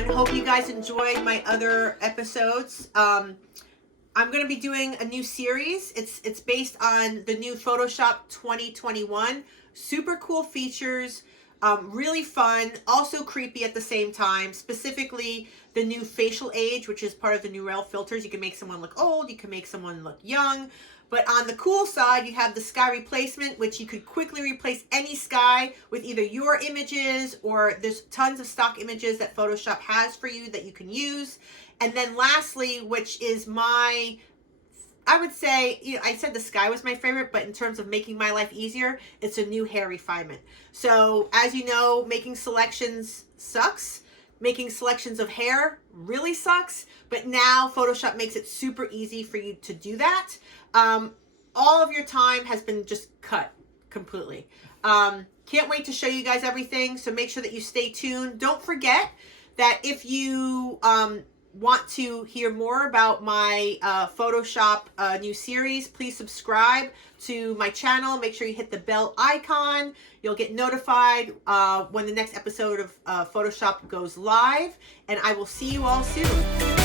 everyone. Hope you guys enjoyed my other episodes. I'm going to be doing a new series. It's based on the new Photoshop 2021. Super cool features, really fun, also creepy at the same time. Specifically, the new facial age, which is part of the new Rel filters. You can make someone look old, you can make someone look young. But on the cool side, you have the sky replacement, which you could quickly replace any sky with either your images, or there's tons of stock images that Photoshop has for you that you can use. And then lastly, which is I would say, I said the sky was my favorite, but in terms of making my life easier, it's a new hair refinement. So as you know, making selections sucks. Making selections of hair really sucks, but now Photoshop makes it super easy for you to do that. All of your time has been just cut completely. Can't wait to show you guys everything, so make sure that you stay tuned. Don't forget that if you want to hear more about my Photoshop new series, please subscribe to my channel. Make sure you hit the bell icon. You'll get notified when the next episode of Photoshop goes live, and I will see you all soon.